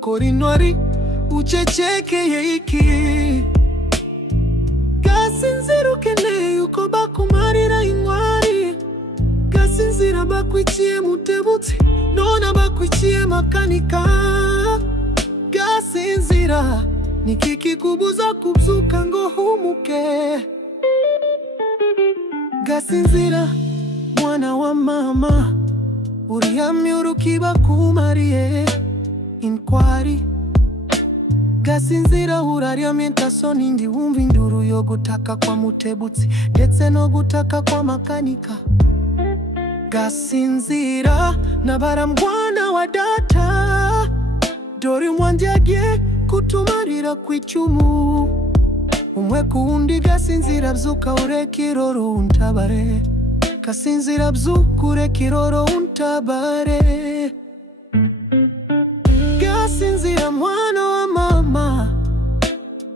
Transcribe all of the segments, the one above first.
korinwari uchechekeye iki gasinzira ukeneye uko bakumarira intwari gasinzira bakwikiye mutebutsi none bakwikiye makanika gasinzira niki kikubuza kubyuka ngo humuke gasinzira mwana wa mama urihamye urukiba kumariye intwari gasinzira uraryamye ntasoni ndi wumva induru yo gutaka kwa mutebutsi ndetse no gutaka kwa makanika gasinzira nabara mwana wa data dore umwandiagiye kutumarira kwicyumu umwe kundi gasinzira byuka ureka iroro untabare gasinzira byuka ureka iroro untabare gasinzira mwana wa mama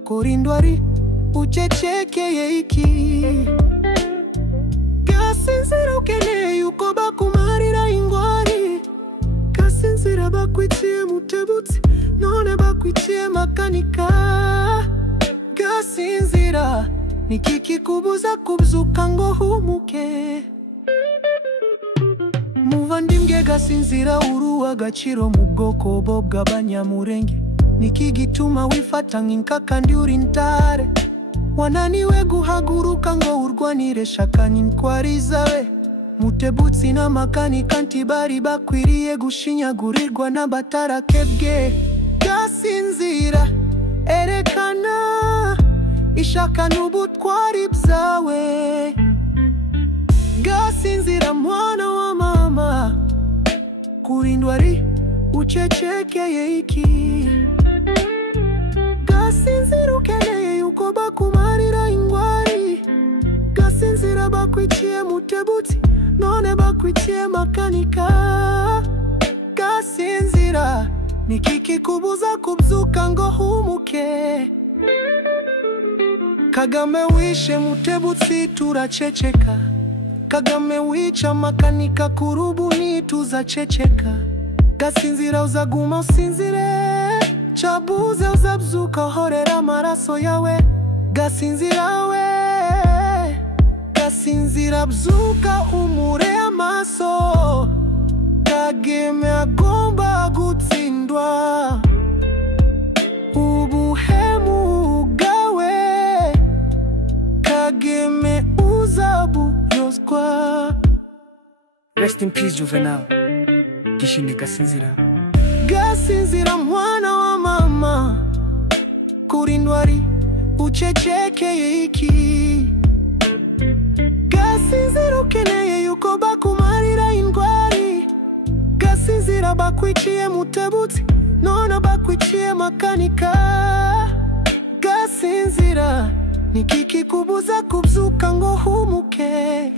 korinwari uchechekeye iki gasinzira ukeneye uko bakumarira ingwari gasinzira bakwikiye mutebutsi none bakwikiye makanika gasinzira niki kikubuza kubyuka ngo humuke muvandimwe gasinzira uri agaciro mu bwoko bw'abanyamurenge niki gituma wifata nk'inka kandi uri ntare wananiwe guhaguruka ngo urwanire shakanya intwari zawe mutebutsi na makanika ntibari bakwiriye gushinyagurirwa n'abatarakebwe gasinzira erekana ishaka n'ubutwari byawe gasinzira mwana wa mama korinwari uchechekeye iki gasinzira ukeneye uko bakumarira ingwari gasinzira bakwikiye mutebutsi none bakwikiye makanika gasinzira niki kikubuza kubyuka ngo humuke Kagame wishe mutebutsi turaceceka Kagame wica makanika kurubuni tuzaceceka gasinzira uzaguma usinzire chabuze uzabyuka horera amaraso yawe gasinzira we gasinzira byuka umure amaso Kagame agomba gutsindwa ubuhemu bwawe Kagame uzaburyozwa. Rest in peace Juvenal Gishinde gasinzira gasinzira mwana wa mama korinwari uchechekeye iki gasinzira ukeneye uko bakumarira indwari gasinzira bakwikiye mutebutsi none bakwikiye makanika gasinzira niki kikubuza kubyuka ngo humuke